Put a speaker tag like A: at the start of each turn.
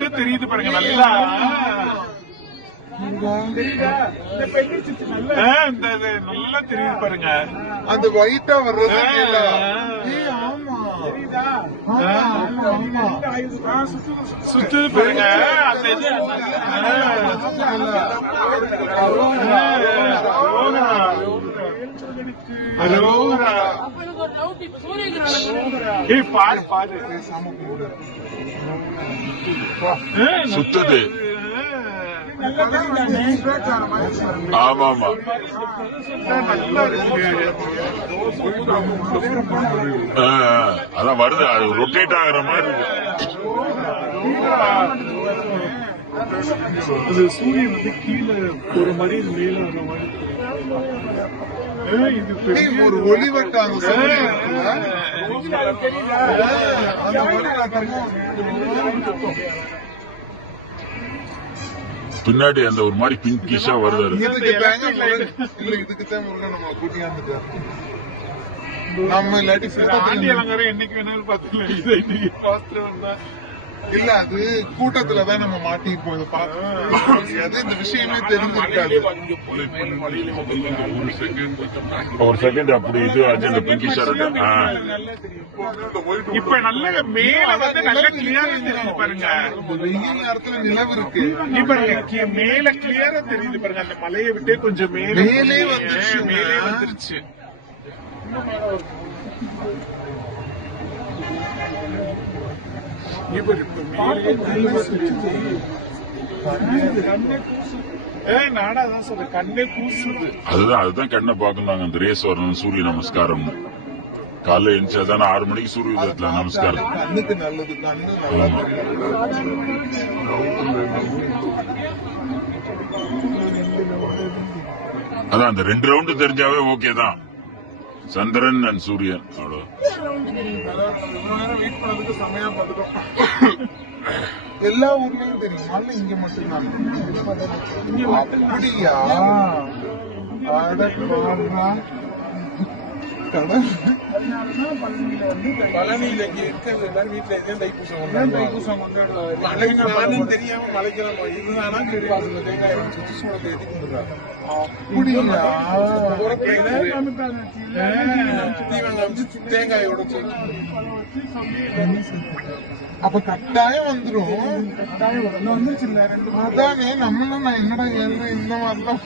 A: தெரியுது பாருங்க நல்லா.
B: சுத்தி நல்லா.
A: தெரியுது பாருங்க.
C: அந்த ஒயிட்டா வர்றது.
B: சுத்துது
A: பாருங்க அந்த இது.
D: கிரகணம்
A: ஏய் பாரு பாரு
C: பேசாம கும்பிடு.
A: ஆ,
E: சுத்துது. ஆமா ஆமா. அதான் வருது அது ரொட்டேட் ஆகுற மாதிரி இருக்கு
A: அது சூரியன் வந்து கீழே ஒரு மாதிரி மேல வர மாதிரி இது பெரிய
C: ஒரு அந்த ஒளிவட்டமும்
E: பின்னாடி அந்த ஒரு மாதிரி பிங்கிஷா வருது.
C: இதுக்கு தான் முருகன் நம்ம கூட்டியாந்துட்டாரு நம்ம இல்லாட்டி
A: என்னைக்கு வேணாலும் பாத்துக்கலாம் இதை இன்னைக்கு பார்த்துட்டு வந்தா
C: இல்ல அது கூட்டத்துல தான் நம்ம மாட்டிருப்போம் இதை பார்த்து அது இந்த விஷயமே தெரிஞ்சிருக்காது.
E: ஒரு செகண்ட் அப்படி இது ஆச்சு ஆ.
A: நல்லா தெரியும் இப்ப நல்ல மேல வந்து நல்ல கிளியரா தெரியுது பாருங்க.
C: இந்த வெயில் நேரத்துல நிலவு இருக்கு.
A: இப்ப மேல கிளியரா தெரியுது பாருங்க. அந்த மலையை விட்டே கொஞ்சம் மேல
C: மேலே வந்துருச்சு.
A: மேலே வந்துருச்சு இப்ப இப்ப மேலே மேலே வந்துருச்சு. ஏய் நானா தான் சொல்றேன் கண்ணே கூசுது
E: அதுதான் அதுதான் கண்ணை பார்க்கணும் அந்த ரேஸ் வரணும் சூரிய நமஸ்காரம். காலைல எழுந்துச்சா தானே ஆறு மணிக்கு சூரிய உதயத்துல நமஸ்காரம். அதான் அந்த ரெண்டு ரவுண்டு தெரிஞ்சாவே ஓகே தான். சந்திரன் அண்ட் சூரியன். அவ்வளோ
C: வெயிட் பண்ணதுக்கு செமையா பார்த்துட்டோம் எல்லா ஊர்லயும் தெரியுமா. இல்ல இங்க மட்டும்தான். அப்படியா? அட பாருடா. கடல்.
B: பழனியில இங்க இருக்கிறது எல்லாரும் வீட்டுல இதே தைப்பூசம் கொண்டாடுவாங்க. தைப்பூசம் நானும் தெரியாம மலைக்கெல்லாம் போய் இதுதானா சரி வாசல்ல தேங்காய் சுத்தி
C: அப்படியா?
B: தீவங்க வச்சு தேங்காய் உடைச்சு.
C: அப்ப கட்டாயம் வந்துரும்.
B: வந்துருச்சு ரெண்டு
C: அதானே நம்மளும் நான் என்னடா இந்த மாதிரிலாம்